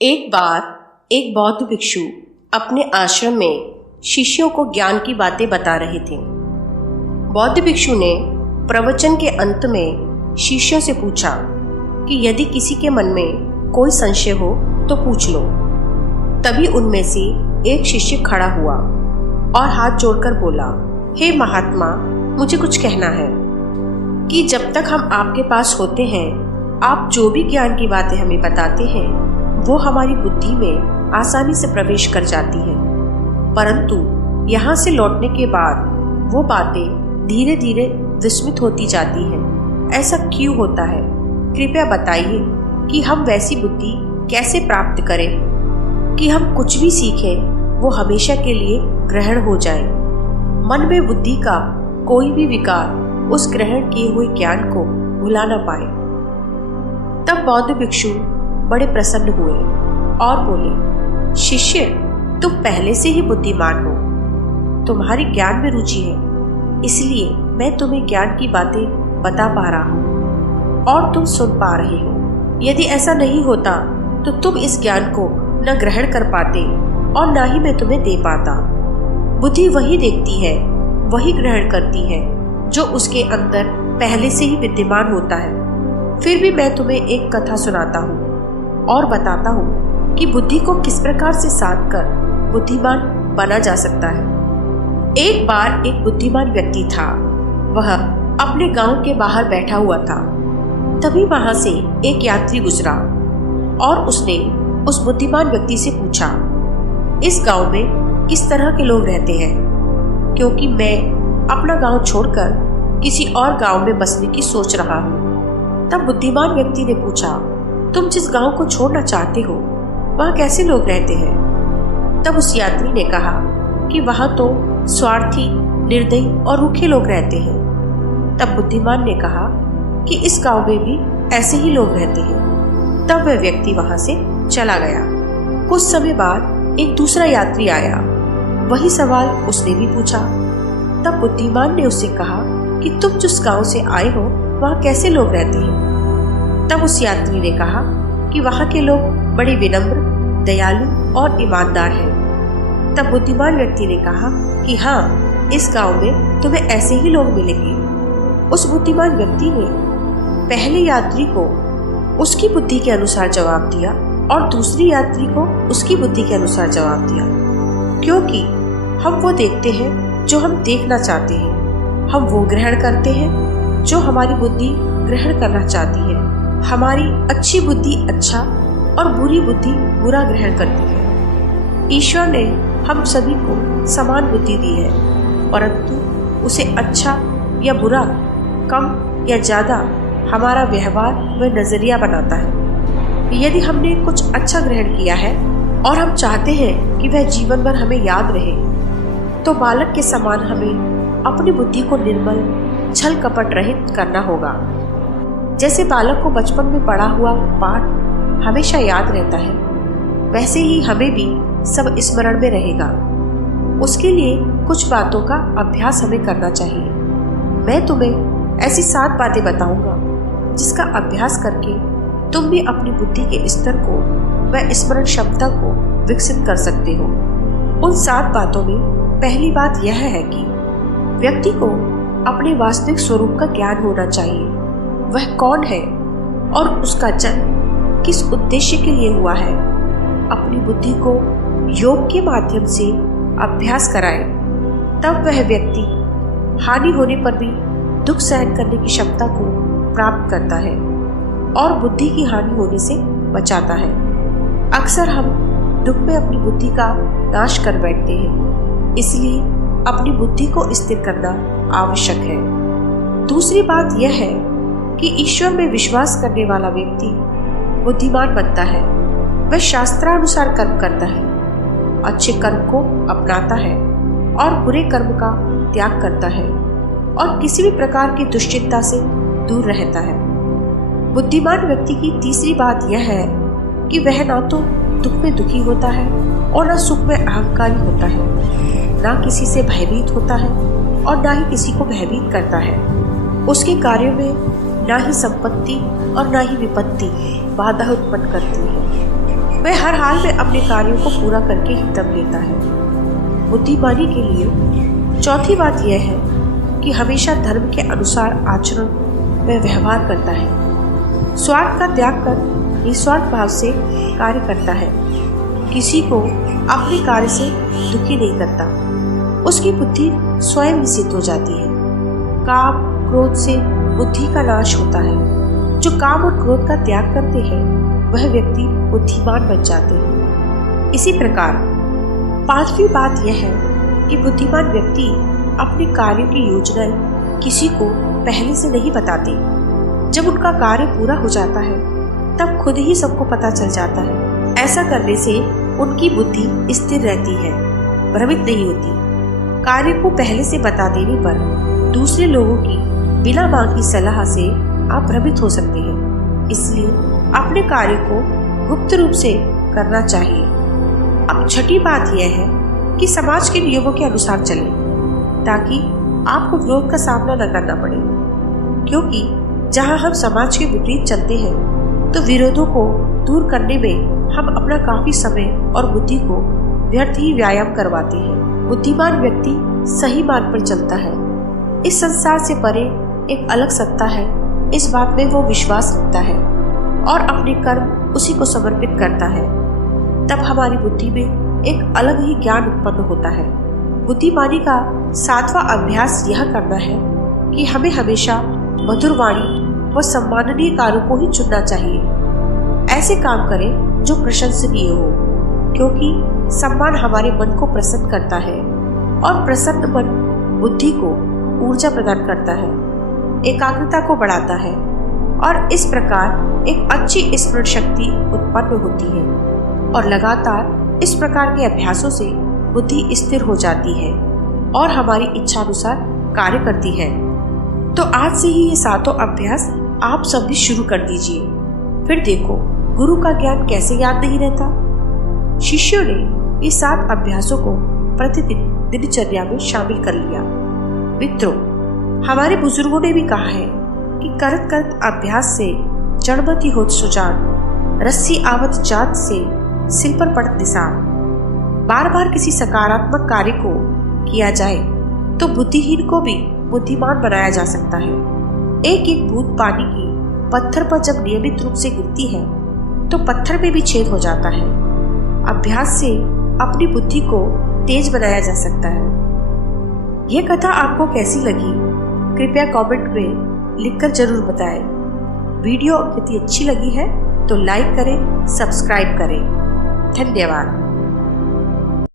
एक बार एक बौद्ध भिक्षु अपने आश्रम में शिष्यों को ज्ञान की बातें बता रहे थे। बौद्ध भिक्षु ने प्रवचन के अंत में शिष्यों से पूछा कि यदि किसी के मन में कोई संशय हो तो पूछ लो। तभी उनमें से एक शिष्य खड़ा हुआ और हाथ जोड़कर बोला, हे महात्मा, मुझे कुछ कहना है कि जब तक हम आपके पास होते हैं, आप जो भी ज्ञान की बातें हमें बताते हैं वो हमारी बुद्धि में आसानी से प्रवेश कर जाती है, परंतु यहाँ से लौटने के बाद वो बातें धीरे धीरे विस्मृत होती जाती हैं। ऐसा क्यों होता है? कृपया बताइए कि हम वैसी बुद्धि कैसे प्राप्त करें कि हम कुछ भी सीखें वो हमेशा के लिए ग्रहण हो जाए। मन में बुद्धि का कोई भी विकार उस ग्रहण किए हुए ज्ञान को भुला न पाए। तब बौद्ध भिक्षु बड़े प्रसन्न हुए और बोले, शिष्य, तुम पहले से ही बुद्धिमान हो, तुम्हारी ज्ञान में रुचि है, इसलिए मैं तुम्हें ज्ञान की बातें बता पा रहा हूँ और तुम सुन पा रहे हो। यदि ऐसा नहीं होता तो तुम इस ज्ञान को न ग्रहण कर पाते और न ही मैं तुम्हें दे पाता। बुद्धि वही देखती है, वही ग्रहण करती है जो उसके अंदर पहले से ही विद्यमान होता है। फिर भी मैं तुम्हें एक कथा सुनाता हूँ और बताता हूँ कि बुद्धि को किस प्रकार से साध कर बुद्धिमान बना जा सकता है। एक बार एक बुद्धिमान व्यक्ति था। वह अपने गांव के बाहर बैठा हुआ था। तभी वहां से एक यात्री गुजरा और उसने उस बुद्धिमान व्यक्ति से पूछा, इस गांव में किस तरह के लोग रहते हैं, क्योंकि मैं अपना गांव छोड़कर किसी और गांव में बसने की सोच रहा हूँ। तब बुद्धिमान व्यक्ति ने पूछा, तुम जिस गांव को छोड़ना चाहते हो वहाँ कैसे लोग रहते हैं? तब उस यात्री ने कहा कि वहाँ तो स्वार्थी, निर्दयी और रूखे लोग रहते हैं। तब बुद्धिमान ने कहा कि इस गांव में भी ऐसे ही लोग रहते हैं। तब वह व्यक्ति वहाँ से चला गया। कुछ समय बाद एक दूसरा यात्री आया। वही सवाल उसने भी पूछा। तब बुद्धिमान ने उससे कहा कि तुम जिस गांव से आए हो वहाँ कैसे लोग रहते हैं? तब उस यात्री ने कहा कि वहाँ के लोग बड़े विनम्र, दयालु और ईमानदार हैं। तब बुद्धिमान व्यक्ति ने कहा कि हाँ, इस गांव में तुम्हें ऐसे ही लोग मिलेंगे। उस बुद्धिमान व्यक्ति ने पहले यात्री को उसकी बुद्धि के अनुसार जवाब दिया और दूसरी यात्री को उसकी बुद्धि के अनुसार जवाब दिया, क्योंकि हम वो देखते हैं जो हम देखना चाहते हैं। हम वो ग्रहण करते हैं जो हमारी बुद्धि ग्रहण करना चाहती है। हमारी अच्छी बुद्धि अच्छा और बुरी बुद्धि बुरा ग्रहण करती है। ईश्वर ने हम सभी को समान बुद्धि दी है, परंतु उसे अच्छा या बुरा, कम या ज्यादा हमारा व्यवहार व नजरिया बनाता है। यदि हमने कुछ अच्छा ग्रहण किया है और हम चाहते हैं कि वह जीवन भर हमें याद रहे, तो बालक के समान हमें अपनी बुद्धि को निर्मल, छल कपट रहित करना होगा। जैसे बालक को बचपन में पढ़ा हुआ पाठ हमेशा याद रहता है, वैसे ही हमें भी सब स्मरण में रहेगा। उसके लिए कुछ बातों का अभ्यास हमें करना चाहिए। मैं तुम्हें ऐसी 7 बातें बताऊंगा जिसका अभ्यास करके तुम भी अपनी बुद्धि के स्तर को व स्मरण क्षमता को विकसित कर सकते हो। उन 7 बातों में पहली बात यह है कि व्यक्ति को अपने वास्तविक स्वरूप का ज्ञान होना चाहिए। वह कौन है और उसका जन्म किस उद्देश्य के लिए हुआ है। अपनी बुद्धि को योग के माध्यम से अभ्यास कराए, तब वह व्यक्ति हानि होने पर भी दुख सहन करने की क्षमता को प्राप्त करता है और बुद्धि की हानि होने से बचाता है। अक्सर हम दुख में अपनी बुद्धि का नाश कर बैठते हैं, इसलिए अपनी बुद्धि को स्थिर करना आवश्यक है। दूसरी बात यह है कि ईश्वर में विश्वास करने वाला व्यक्ति बुद्धिमान बनता है। वह शास्त्रानुसार कर्म करता है, अच्छे कर्म को अपनाता है और बुरे कर्म का त्याग करता है और किसी भी प्रकार की दुश्चिंता से दूर रहता है। बुद्धिमान व्यक्ति की तीसरी बात यह है कि वह ना तो दुख में दुखी होता है और ना सुख में अहंकारी होता है, ना किसी से भयभीत होता है और ना ही किसी को भयभीत करता है। उसके कार्यों में ना ही संपत्ति और ना ही विपत्ति बाधा उत्पन्न करती है। वह हर हाल में अपने कार्यों को पूरा करके ही दम लेता है। बुद्धिमानी के लिए चौथी बात यह है कि हमेशा धर्म के अनुसार आचरण व व्यवहार करता है। स्वार्थ का त्याग कर निस्वार्थ भाव से कार्य करता है। किसी को अपने कार्य से दुखी नहीं करता। उसकी बुद्धि स्वयं ही सिद्ध हो जाती है। काम क्रोध से बुद्धि का नाश होता है। जो काम और क्रोध का त्याग करते हैं वह व्यक्ति बुद्धिमान बन जाते हैं। इसी प्रकार पांचवी बात यह है कि बुद्धिमान व्यक्ति अपने कार्यों की योजनाएं किसी को पहले से नहीं बताते। जब उनका कार्य पूरा हो जाता है तब खुद ही सबको पता चल जाता है। ऐसा करने से उनकी बुद्धि स्थिर रहती है, भ्रमित नहीं होती। कार्य को पहले से बता देने पर दूसरे लोगों की बिना मांगी सलाह से आप भ्रमित हो सकते हैं। इसलिए अपने कार्य को गुप्त रूप से करना चाहिए। अब छठी बात यह है कि समाज के नियमों के अनुसार चलें ताकि आपको विरोध का सामना न करना पड़े, क्योंकि जहां हम समाज के विपरीत चलते हैं तो विरोधों को दूर करने में हम अपना काफी समय और बुद्धि को व्यर्थ ही व्यायाम करवाते हैं। बुद्धिमान व्यक्ति सही मार्ग पर चलता है। इस संसार से परे एक अलग सत्ता है, इस बात में वो विश्वास रखता है और अपने कर्म उसी को समर्पित करता है। तब हमारी बुद्धि में एक अलग ही ज्ञान उत्पन्न होता है। बुद्धिमानी का सातवां अभ्यास यह करना है कि हमें हमेशा मधुर वाणी व सम्माननीय कार्यों को ही चुनना चाहिए। ऐसे काम करें जो प्रशंसनीय हो, क्योंकि सम्मान हमारे मन को प्रसन्न करता है और प्रसन्न मन बुद्धि को ऊर्जा प्रदान करता है, एकाग्रता को बढ़ाता है और इस प्रकार एक अच्छी स्मरण शक्ति उत्पन्न होती है और लगातार इस प्रकार के अभ्यासों से बुद्धि स्थिर हो जाती है और हमारी इच्छानुसार कार्य करती है। तो आज से ही ये सातों अभ्यास आप सब भी शुरू कर दीजिए, फिर देखो गुरु का ज्ञान कैसे याद नहीं रहता। शिष्यों ने ये 7 अभ्यासों को प्रतिदिन दिनचर्या में शामिल कर लिया। मित्रों, हमारे बुजुर्गों ने भी कहा है कि करत करत अभ्यास से जड़मती होत सुजान, रस्सी आवत जात से सिर पर पड़त निशान। बार बार किसी सकारात्मक कार्य को किया जाए तो बुद्धिहीन को भी बुद्धिमान बनाया जा सकता है। एक एक बूंद पानी की पत्थर पर जब नियमित रूप से गिरती है तो पत्थर में भी छेद हो जाता है। अभ्यास से अपनी बुद्धि को तेज बनाया जा सकता है। यह कथा आपको कैसी लगी कृपया कमेंट में लिखकर जरूर बताएं। वीडियो यदि अच्छी लगी है तो लाइक करें, सब्सक्राइब करें। धन्यवाद।